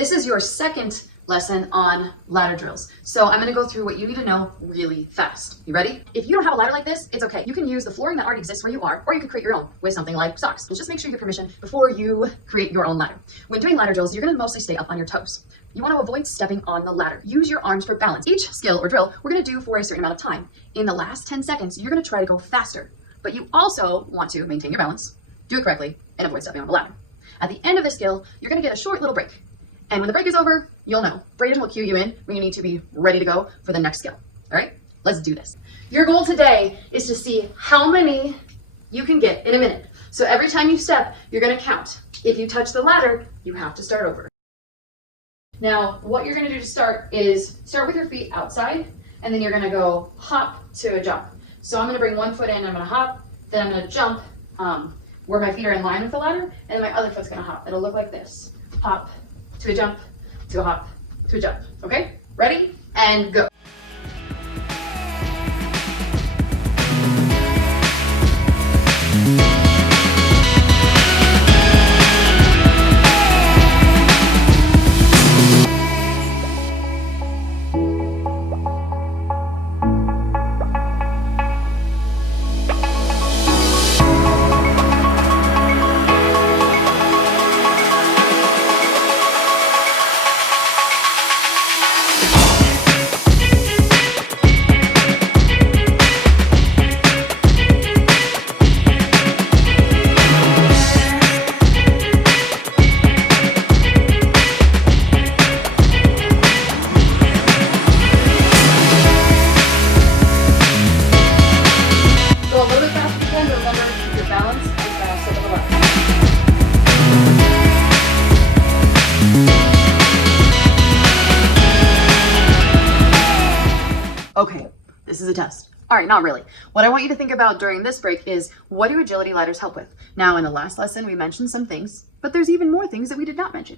This is your second lesson on ladder drills. So I'm gonna go through what you need to know really fast. You ready? If you don't have a ladder like this, it's okay. You can use the flooring that already exists where you are, or you can create your own with something like socks. Just make sure you get permission before you create your own ladder. When doing ladder drills, you're gonna mostly stay up on your toes. You wanna avoid stepping on the ladder. Use your arms for balance. Each skill or drill we're gonna do for a certain amount of time. In the last 10 seconds, you're gonna try to go faster, but you also want to maintain your balance, do it correctly, and avoid stepping on the ladder. At the end of the skill, you're gonna get a short little break. And when the break is over, you'll know. Brayden will cue you in when you need to be ready to go for the next skill. All right, let's do this. Your goal today is to see how many you can get in a minute. So every time you step, you're gonna count. If you touch the ladder, you have to start over. Now, what you're gonna do to start is start with your feet outside, and then you're gonna go hop to a jump. So I'm gonna bring one foot in, I'm gonna hop, then I'm gonna jump where my feet are in line with the ladder, and then my other foot's gonna hop. It'll look like this. Hop, to a jump, to a hop, to a jump. Okay? Ready? And go. Okay, this is a test. All right, not really. What I want you to think about during this break is, what do agility ladders help with? Now, in the last lesson, we mentioned some things, but there's even more things that we did not mention.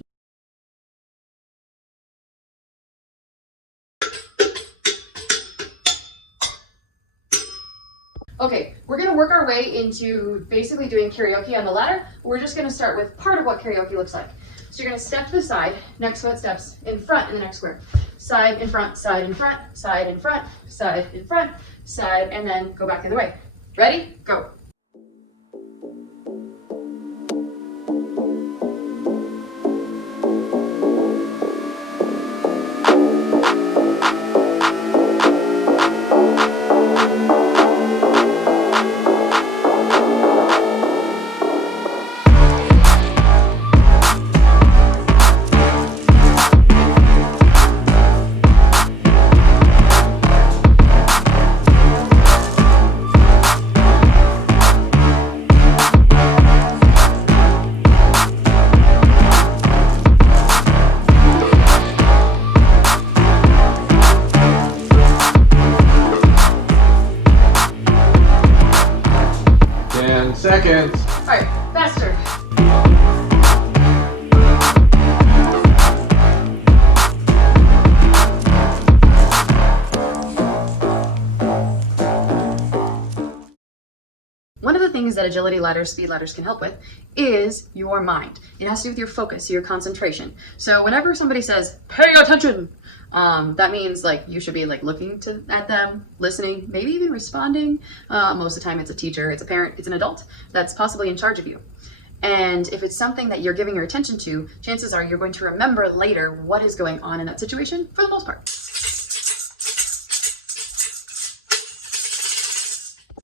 Okay, we're gonna work our way into basically doing karaoke on the ladder. We're just gonna start with part of what karaoke looks like. So you're gonna step to the side, next foot steps in front in the next square. Side in front, side in front, side in front, side in front, side, and then go back the other way. Ready? Go. Seconds. All right, faster. One of the things that agility ladders, speed ladders can help with is your mind. It has to do with your focus, your concentration. So whenever somebody says, pay attention, that means like you should be like looking at them, listening, maybe even responding. Most of the time it's a teacher, it's a parent, it's an adult that's possibly in charge of you. And if it's something that you're giving your attention to, chances are you're going to remember later what is going on in that situation for the most part.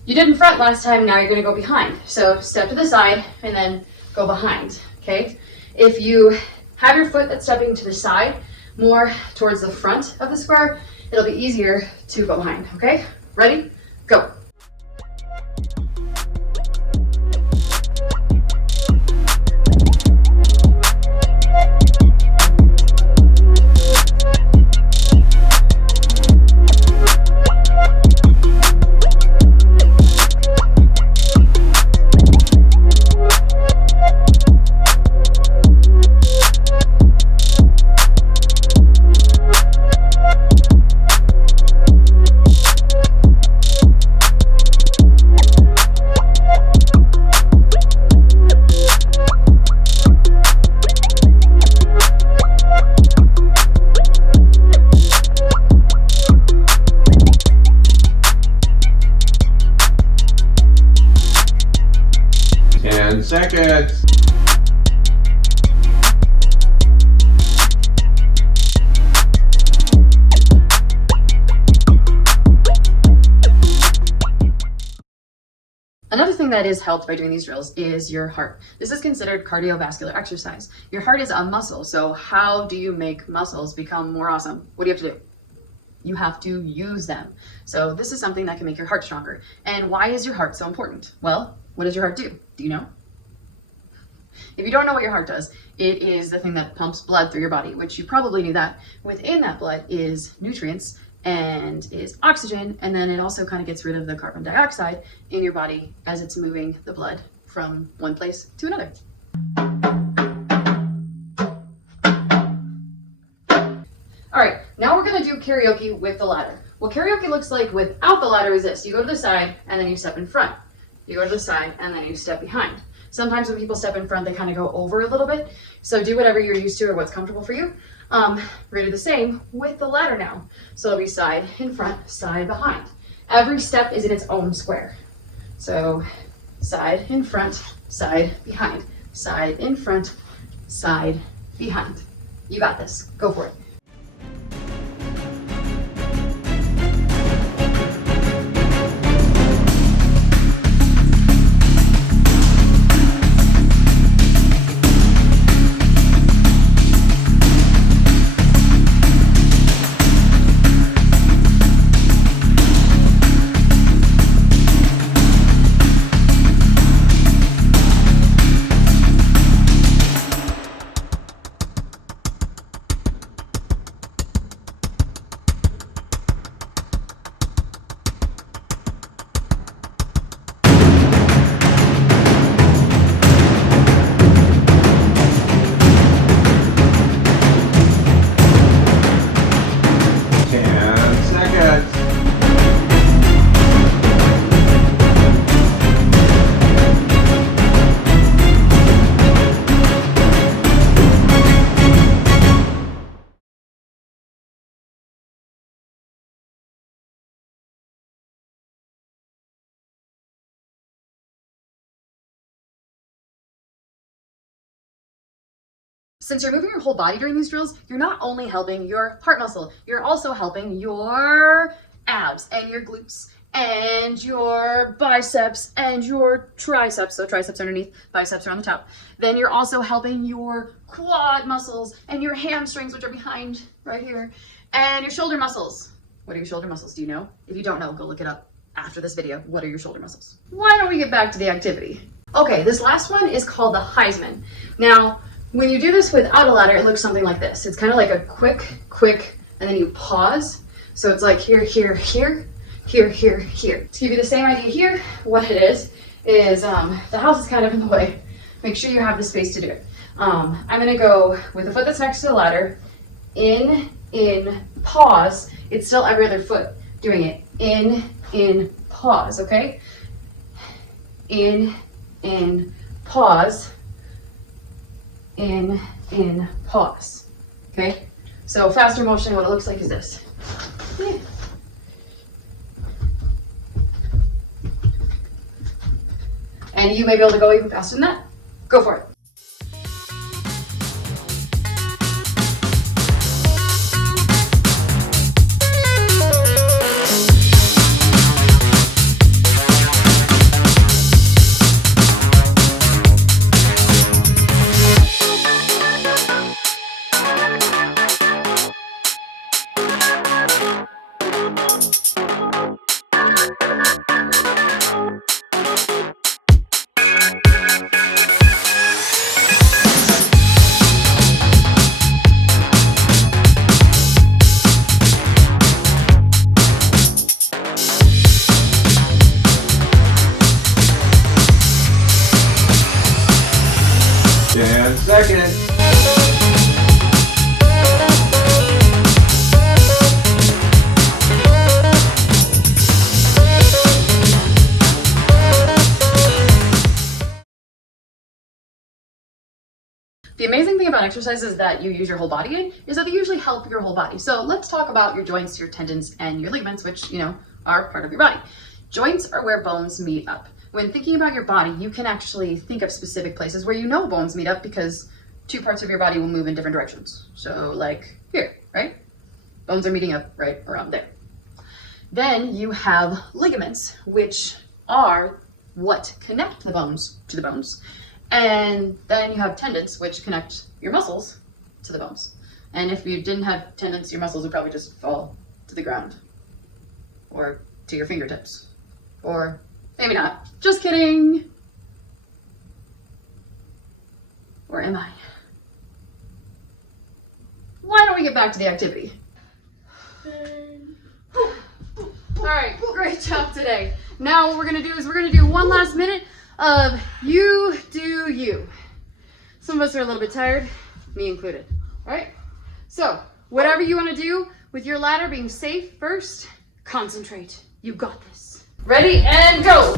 You did in front last time, now you're gonna go behind. So step to the side and then go behind, okay? If you have your foot that's stepping to the side, more towards the front of the square, it'll be easier to go behind, okay? Ready? Go. thing that is helped by doing these drills is your heart. This is considered cardiovascular exercise. Your heart is a muscle, so how do you make muscles become more awesome? What do you have to do? You have to use them. So this is something that can make your heart stronger. And why is your heart so important? Well, what does your heart do? Do you know? If you don't know what your heart does, it is the thing that pumps blood through your body, which you probably knew that. Within that blood is nutrients and is oxygen, and then it also kind of gets rid of the carbon dioxide in your body as it's moving the blood from one place to another. All right, now we're gonna do karaoke with the ladder. What karaoke looks like without the ladder is this. You go to the side and then you step in front. You go to the side and then you step behind. Sometimes when people step in front, they kind of go over a little bit. So do whatever you're used to or what's comfortable for you. We're gonna do the same with the ladder now. So it'll be side in front, side behind. Every step is in its own square. So side in front, side behind, side in front, side behind. You got this, go for it. Since you're moving your whole body during these drills, you're not only helping your heart muscle, you're also helping your abs and your glutes and your biceps and your triceps. So triceps underneath, biceps are on the top. Then you're also helping your quad muscles and your hamstrings, which are behind right here, and your shoulder muscles. What are your shoulder muscles? Do you know? If you don't know, go look it up after this video. What are your shoulder muscles? Why don't we get back to the activity? Okay, this last one is called the Heisman. Now, when you do this without a ladder, it looks something like this. It's kind of like a quick, and then you pause. So it's like here, here, here, here, here, here. To give you the same idea here, what it is the house is kind of in the way. Make sure you have the space to do it. I'm gonna go with the foot that's next to the ladder, in, pause. It's still every other foot doing it. In, pause, okay? In, pause. In, pause. Okay? So faster motion, what it looks like is this. Yeah. And you may be able to go even faster than that. Go for it. Second. The amazing thing about exercises that you use your whole body in is that they usually help your whole body. So let's talk about your joints, your tendons, and your ligaments, which, are part of your body. Joints are where bones meet up. When thinking about your body, you can actually think of specific places where bones meet up because two parts of your body will move in different directions. So like here, right? Bones are meeting up right around there. Then you have ligaments, which are what connect the bones to the bones. And then you have tendons, which connect your muscles to the bones. And if you didn't have tendons, your muscles would probably just fall to the ground or to your fingertips, or maybe not. Just kidding. Or am I? Why don't we get back to the activity? All right, great job today. Now what we're gonna do is we're gonna do one last minute of you do you. Some of us are a little bit tired, me included, all right? So whatever you wanna do with your ladder, being safe first, concentrate. You got this. Ready and go.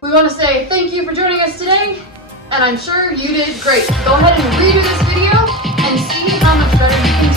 We want to say thank you for joining us today, and I'm sure you did great. Go ahead and redo this video and see how much better you can